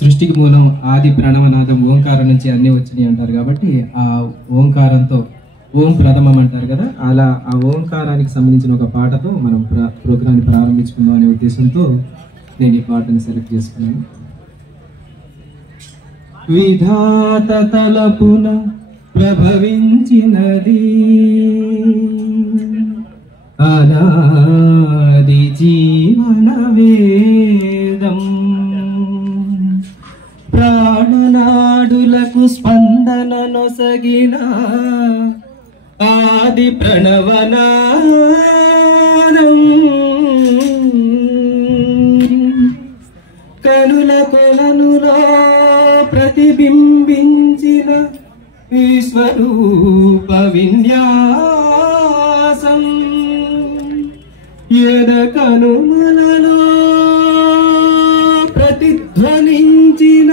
సృష్టికి మూలం ఆది ప్రణవనాదం ఓంకారం నుంచి అన్నీ వచ్చినాయి అంటారు. కాబట్టి ఆ ఓంకారంతో ఓం ప్రథమం అంటారు కదా, అలా ఆ ఓంకారానికి సంబంధించిన ఒక పాటతో మనం ప్రోగ్రాన్ని ప్రారంభించుకుందాం అనే ఉద్దేశంతో నేను ఈ పాటను సెలెక్ట్ చేసుకున్నాను. విధాత తలపున ప్రభవించినది అనాది జీవన వేదం, ప్రాణనాడులకు స్పందన నొసగిన ఆది ప్రణవనాదం, కనుల కొలనులో ప్రతిబింబించిన విశ్వరూప విన్యాసం, ఎద కనుమలలో ప్రతిధ్వనించిన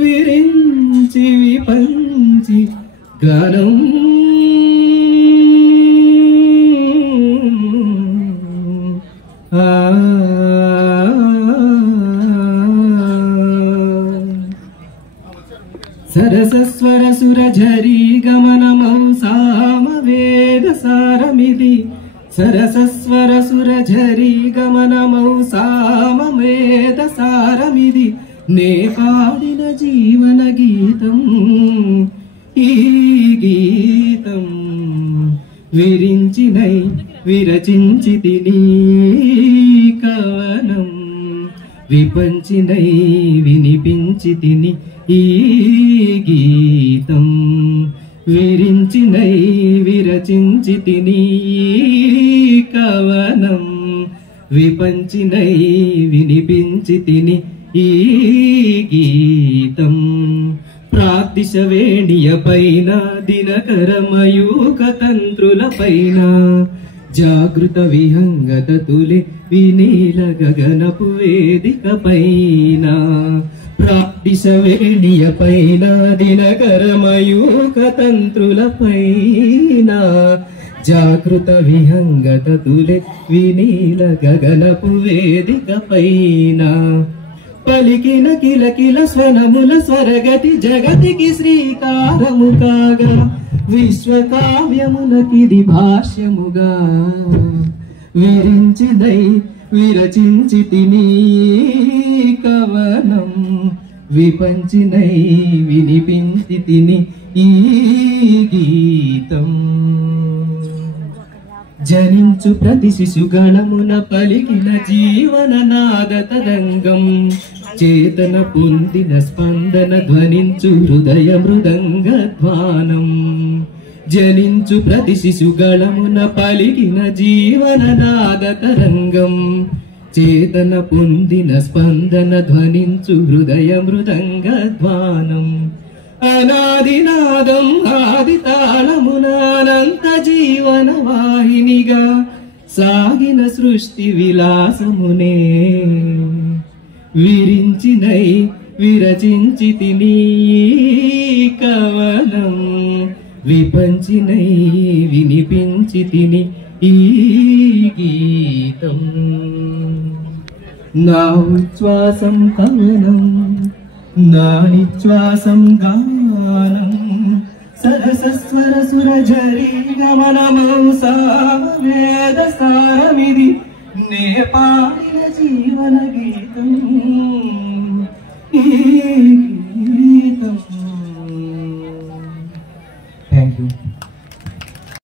విరించి విపంచి గానం, సరసస్వర సురఝరీ గమనమౌ సామవేద సారమిది, సరసస్వర సురఝరీ గమనమౌ సామవేద సారమిది, నే పాడిన జీవన గీతం ఈ గీతం, విరించినై విరచించి తిని కవనం, విపంచినై వినిపించి తిని ఈ గీతం, విరించినై విరచించి తిని కవనం, విపంచినై వినిపించి తిని ఈ గీతం, ప్రాదిశ వేణియ పైన దినకరమయూక తంత్రుల పైన, జాగృత విహంగత తులి వినీల గగనపు వేదిక పైన, ప్రాదిశ వేణియ పైన దినకరమయూక తంత్రుల పైన, జాగృత విహంగత తులి వినీల గగనపు వేదిక పైన, పలికిన కిలకిల స్వనముల స్వరగతి జగతికి శ్రీకారము కాగా, విశ్వకావ్యమునకిది భాష్యముగా, విరించినై విరచించి తిని కవనం, విపంచినై వినిపించి తిని ఈ గీతం, జనించు ప్రతి శిశుగణమున పలికిన జీవన నాద తరంగం, చేతన పొందిన స్పందన ధ్వనించు హృదయ మృదంగ ధ్వానం, జనించు ప్రతి శిశుగణమున పలికిన జీవన నాద తరంగం, చేతన పొందిన స్పందన ధ్వనించు హృదయ మృదంగ ధ్వానం, అనాదినాదం ఆది తాళమున అనంత జీవన వాహినిగా సాగిన సృష్టి విలాసమునే, విరించినై విరచించి తిని కవనం, విపంచినై వినిపించి తిని ఈ గీతం, నా ఉచ్ఛ్వాసం కవనం నా నిశ్వాసం గానం, సరసస్వర సురఝరీ గమనమౌ సామవేద సారమిది, నే పాడిన జీవన గీతం ఈ గీతం. Thank you.